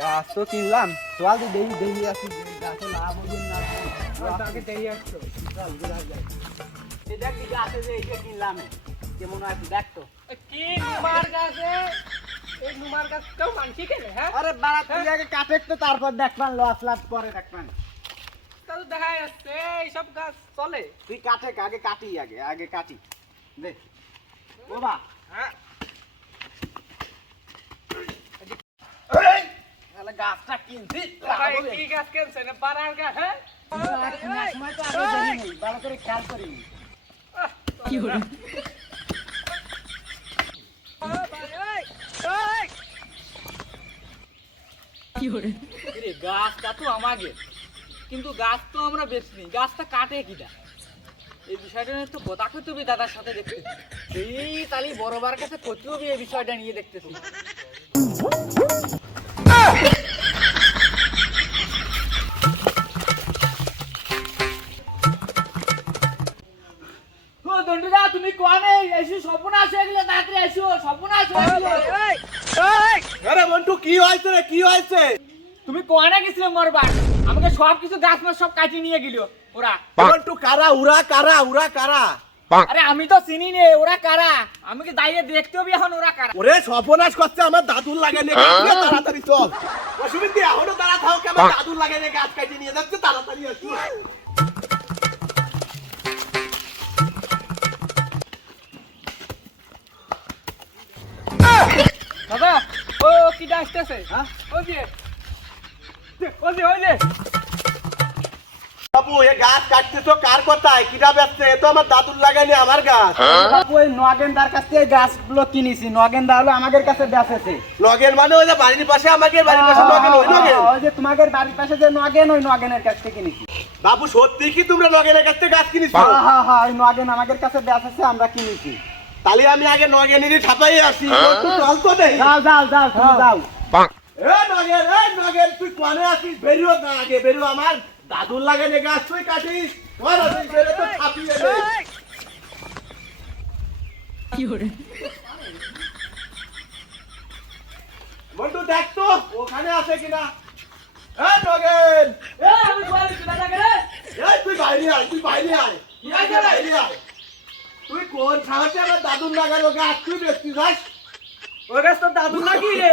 গাছ তো কিনলাম। চল তো দেই দেই আসি গাছে লাভ হবে না। তাকে দেরি আসছো। চল ঘুরা যাই এই দেখ কি গাছে যে এইটা কিনলাম কেমন আছে দেখ তো। কি নুমার গাছে এই নুমার গাছ কেউ মানছি কেনে হ্যাঁ? আরে বাড়া তুই আগে কাটে তো তারপর দেখবান লস লাভ পরে দেখবান তা তো দেখা যাচ্ছে এইসব গাছ চলে। তুই কাটে আগে কাটি আগে আগে কাটি। দে। ও বা হ্যাঁ। গাছটা কিনছি। কি গাছ কেনছে না বাড়ার গাছ হ্যাঁ? সময় তো আগে দেখিনি ভালো করে খেয়াল করিনি রে গাছটা তো আমাদের কিন্তু গাছ তো আমরা বেচনি। গাছটা কাটে কিটা? এই বিষয়টা নিয়ে তো কথা করতে হবে দাদার সাথে দেখতে। এই তাহলে বড়বার কাছে করতে হবে এই বিষয়টা নিয়ে দেখতেছি। কোয়ানে এসো সপনাশ হয়ে গেলে তাড়াতাড়ি এসো সপনাশ হয়ে গেলে। আরে মন্টু কি হয়েছে রে? কি হয়েছে? তুমি কোয়ানে গেছিলে মরবার? আমাকে সব কিছু গাছ মাছ সব কাটিয়ে নিয়ে গেল ওরা। কারা? উড়া কারা? উড়া কারা? আরে আমি তো চিনি নে ওরা কারা? আমি কি দাঁড়িয়ে দেখতে হবে এখন ওরা কারা? ওরে সর্বনাশ করছে আমার দাদুর লাগে নে তাড়াতাড়ি চল। অসুবিধা এখনও দাঁড়া থাও কে? আমার দাদুর লাগে নে গাছ কাটি নিয়ে যাচ্ছে তাড়াতাড়ি আসু আসতেছে। হ্যাঁ? ওই যে। ওই যে ওই যে। বাবু এ গাছ কাটতেছো কার কথায়? ব্যস্ত এ তো আমার দাদুর লাগাইনি আমার গাছ। বাবু ওই নগেন্দার কাছ থেকে গাছগুলো কিনেছি। নগেন্দা হলো আমাদের কাছে বেচেছে। লগেন মানে ওই যে বাড়ির পাশে আমাদের বাড়ির পাশে লগেন ওই লগেন ওই যে তোমাদের বাড়ির পাশে যে নগেন ওই নগেনের কাছ থেকে কিনেছি। বাবু সত্যি কি তোমরা লগেনের কাছ থেকে গাছ কিনেছো? হ্যাঁ হ্যাঁ হ্যাঁ ওই নগেন আমাদের কাছে বেচেছে আমরা কিনেছি। তাহলে আমি আগে লগেনেরই ছাপাই আসি। চল তো নেই যাও যাও যাও তুমি যাও। এ নগেন এ নগেন তুই কোনে আসিস? বেরিও না আগে বেরিও আমার। দাদুর লাগাইনি গাছ তুই কাটিস। ওর আসিস বেরো তো ছাপিয়ে দে। মন্টু দেখ তো ওখানে আছে কিনা। এ নগেন! এ আমি বলি কি দাদা রে এই তুই বাইরে আয় তুই বাইরে আয়। কি আছে বাইরে আয়। তুই কোন সাহসে আমার দাদুর লাগানো গাছ তুই দেখতে যাস ওই গাছ তো দাদু নাকি রে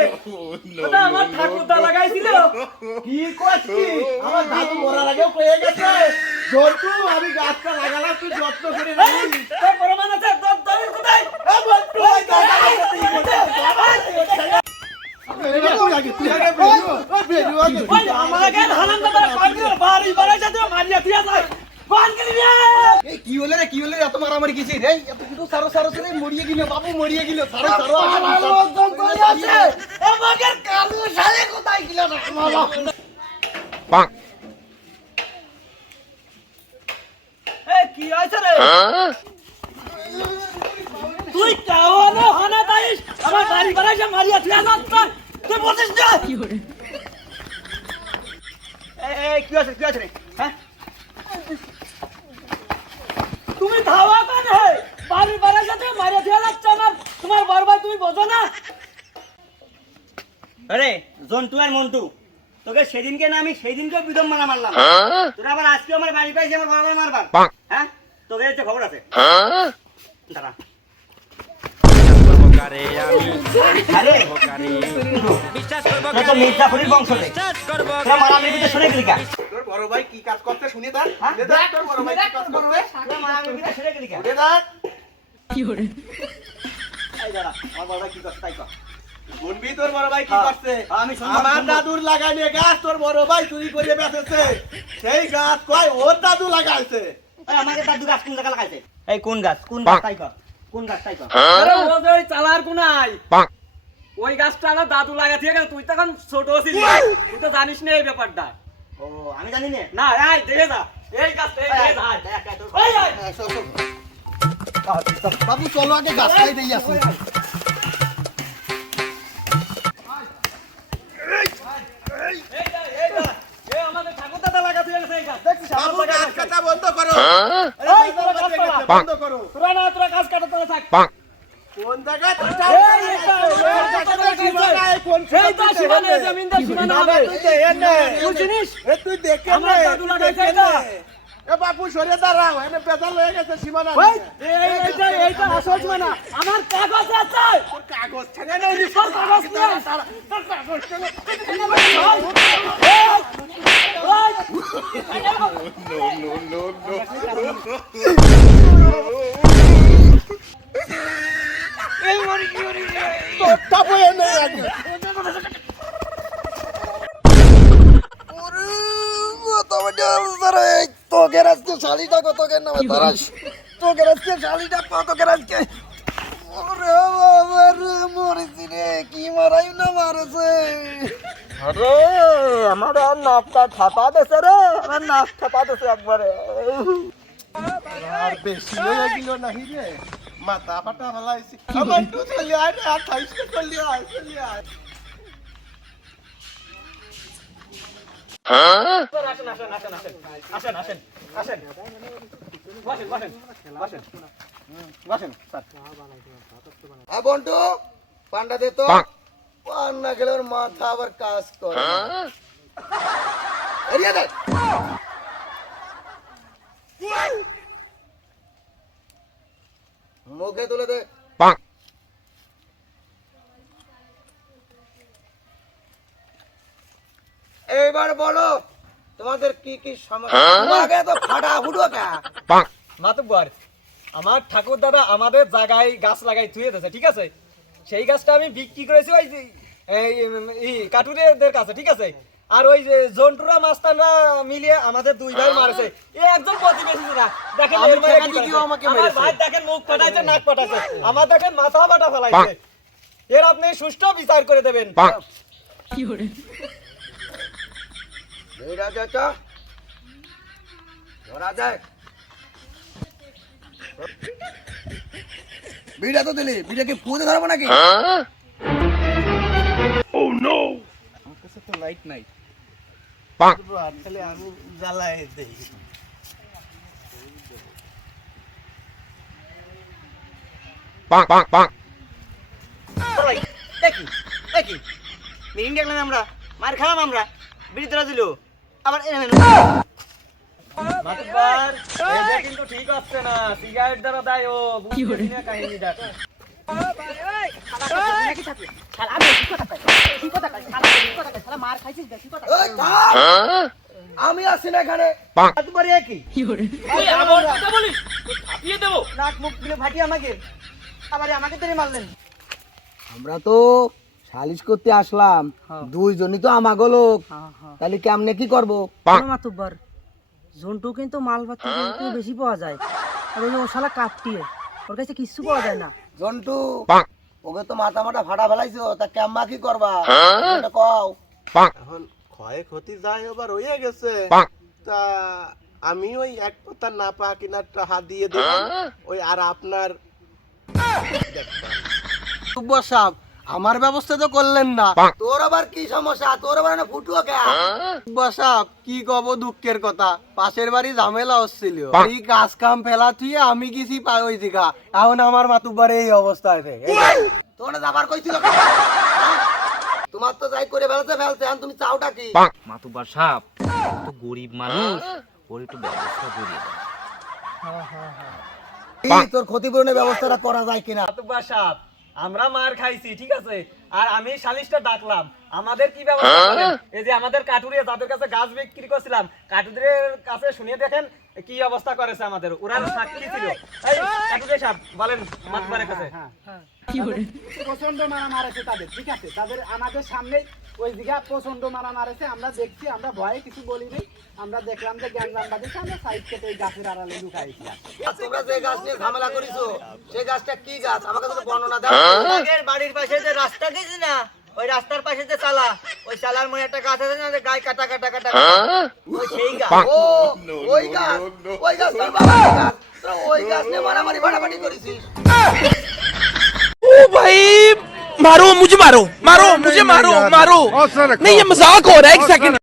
ওটা আমার ঠাকুরদা লাগাইছিল কি করছিস আমার দাদু মরার আগেও কয়ে গেছে জন্টু আমি গাছটা লাগালাম তুই যত্ন করে রাখিস তোর প্রমাণ আছে তোর দলিল কোথায় আমার গান হারাম দাদা পাগল বাড়ি বাড়াই যাতে মারিয়া তুই যায় এই কি হলে রে কি হলে রে? এত মারামারি কিছি রে এত কিন্তু সারো সারো সারো মরিয়ে গেল বাবু মরিয়ে গেল সারো সারো আমার লোকজন করে আছে আমাদের কালু সালে কোথায় গেল না এ কি হয়েছে রে? তুই কাওয়ানো হানা দাইস আমার বাড়ি মারিয়া তুই যাস তুই বলছিস না। এই কি আছে কি আছে রে হ্যাঁ তুমি ধাওয়া কেন হে? বাড়ি বাড়াই যাতে মারিয়া তুই যাচ্ছে আমার তোমার বরবাদ তুমি বোঝো না? আরে জন্টু আর মন্টু তোকে সেদিনকে না আমি সেই বিদম মারা মারলাম। তোরা আবার আজকে আমার বাড়ি পাইছি আমার বাবা মারবার। হ্যাঁ? তোকে হচ্ছে খবর আছে। দাঁড়া। আরে তোর বড় ভাই কি কাজ করতে শুনি তার হ্যাঁ? দেখ তোর বড় ভাই কি কাজ করতে তোরা মারামারি করতে শুনে গেলি কা উঠে এই দাঁড়া আমার বড় ভাই কি করছে তাই কর। শুনবি তোর বড় ভাই কি হ্যাঁ, করছে? হ্যাঁ, আমি আমার দাদুর লাগাইনি গাছ তোর বড় ভাই চুরি করে বেঁচেছে। সেই গাছ কয় ওর দাদু লাগাইছে। আমাকে দাদু গাছ কোন জায়গা লাগাইছে? এই কোন গাছ? কোন গাছ তাই কর। কোন গাছ তাই কর। আরে ওই চালার কোনাই ওই গাছটা আমার দাদু লাগাতে গেল তুই তখন ছোট ছিলি। তুই তো জানিস না এই ব্যাপারটা। ও আমি জানি না। না এই দেখে যা। এই গাছটা এই দেখে যা। দেখ, দেখ, তোর- ওই ওই। বাবু চলো আগে গাছ খাই দিয়ে আসি এই যা, এই যা। এই আমাদের ঠাকুর দাদা লাগাতে গেছে এই গাছ দেখছিস আমার বাবু লাগাই গাছ গেছে। কাটা বন্ধ করো। তোরা বন্ধ করো তোরা না তোরা গাছ কাটা তোরা থাক। কোন। এ বাপু সরে দাঁড়াও এনে পেছাল হয়ে গেছে সীমানা এইটা, আসল সীমানা। আমার কাগজ আছে কাগজ ছেড়ে নে তোর কাগজ তোর কাগজ ছেড়ে শালিটা কত কেন নামে? তারাস তোকে আজকে শালিটা কত কেন আজকে? ওরে বাবা রে মরেছি রে কি মারাই না মারেছে? আরে আমার আর নাকটা ঠাপা দেছে রে আমার নাক ঠাপা দেছে একবারে। আর বেশি হয়ে গেল নাহি রে। মাথা ফাটা ফেলাইছি আমার তো চলে আয় রে আর থাইছে চলে আয় চলে আয়। আসেন আসেন আসেন আসেন আসেন আসেন। আসেন। বসেন বসেন বসেন। বসেন স্যার। আ বন্টু পান্ডা দে তো। গেলে ওর মাথা আবার কাজ করে। এরিয়া দে। মুখে তুলে দে। এইবার বলো তোমাদের কি কি সমস্যা? তো ফাটা হুডো মাতুব্বর আমার ঠাকুর দাদা আমাদের জায়গায় গাছ লাগাই থুয়ে দিয়েছে ঠিক আছে? সেই গাছটা আমি বিক্রি করেছি ওই কাটুরেদের কাছে ঠিক আছে? আর ওই যে জন্টুরা মাস্তানরা মিলিয়ে আমাদের দুই ভাই মারছে। এ একজন প্রতিবেশী না দেখেন এর সেখানে কি করেছে। আমাকে আমার মেরেছে। ভাই দেখেন মুখ ফাটাইছে নাক ফাটাইছে। আমার দেখেন মাথা ফাটা ফেলাইছে। এর আপনি সুষ্ঠু বিচার করে দেবেন। ধরা যায় বিড়া তো দিলি বিড়া কি ধরবো নাকি? ও নো আমার কাছে তো লাইট নাই। তাহলে আমি দেই। ভাই, দেখি দেখি। মিটিং আমরা মার খালাম আমরা বিড়ি তোরা দিল। আবার এনে কিন্তু ঠিক হচ্ছে না। সিগারেট দ্বারা দেয় ও বুঝতে না কাহিনী দেখ এই, থাম! আমি আছি না এখানে। কি? নাক মুখ আমাকে। আবার আমাকে মারলেন। আমরা তো সালিশ করতে আসলাম দুইজনই তো আমাগো লোক। তাহলে কেমনে কি করব? মাতুব্বার জন্টু কিন্তু মাল পাত্র কিন্তু বেশি পাওয়া যায়। আর ওই যে ও শালা কাটটিয়ে ওর কাছে কিচ্ছু পাওয়া যায় না। জন্টু ওকে তো মাথা মাথা ফাটা ফেলাইছো তা কেমবা কি করবা? এটা কও। এখন ক্ষয় ক্ষতি যাই এবার হয়ে গেছে তা আমি ওই এক পাতা না পা কিনারটা হাত দিয়ে দিলাম ওই আর আপনার সাহেব আমার ব্যবস্থা তো করলেন না। তোর আবার কি সমস্যা? তোর আবার না ফুটুয়া কে? সাহেব কি কব দুঃখের কথা? পাশের বাড়ি ঝামেলা হচ্ছিল। এই কাজ কাম ফেলা থুয়ে আমি কিছু পাই ওই দিঘা। এখন আমার মাতুব্বার এই অবস্থা আছে। তোর না যাবার কইছিল হ্যাঁ? তোমার তো যাই করে ফেলতে ফেলতে এখন তুমি চাওটা কি? মাতুবার সাপ তো গরিব মানুষ ওর একটু ব্যবস্থা করিয়ে তোর ক্ষতিপূরণের ব্যবস্থাটা করা যায় কিনা? মাতুব্বার সাহেব আমরা মার খাইছি ঠিক আছে? আর আমি সালিশটা ডাকলাম। আমাদের কি ব্যবস্থা করেন? এই যে আমাদের কাটুরিয়া যাদের কাছে গাছ বিক্রি করছিলাম কাটুরিয়ার কাছে শুনিয়ে দেখেন কি অবস্থা করেছে আমাদের। ওরা সাক্ষী ছিল। এই কাটুরিয়া সাহেব বলেন মাতবারের কাছে। প্রচণ্ড মারা মারেছে তাদের ঠিক আছে? তাদের আমাদের সামনে ওই দিঘা প্রচণ্ড মারা মারেছে আমরা দেখছি আমরা ভয়ে কিছু বলি নাই। আমরা দেখলাম যে গ্যাঞ্জাম বাজেছে আমরা সাইড থেকে এই গাছের আড়ালে লুকাইছিলাম আর তোমরা যে গাছ নিয়ে ঝামেলা করিছো সেই গাছটা কি গাছ? আমাকে তো বর্ণনা দাও। আগের বাড়ির পাশে যে রাস্তা গেছে না ওই রাস্তার পাশে যে চালা ওই চালার মনে একটা গাছ আছে না যে গায়ে কাটা কাটা কাটা কাটা। ওই সেই গাছ ও ওই গাছ ওই গাছ তোর বাবার গাছ তোরা ওই গাছ নিয়ে মারামারি ফাটাফাটি করেছিস ओ भाई मारो मुझे मारो मारो मुझे मारो मारो नहीं ये मजाक हो रहा है एक सेकंड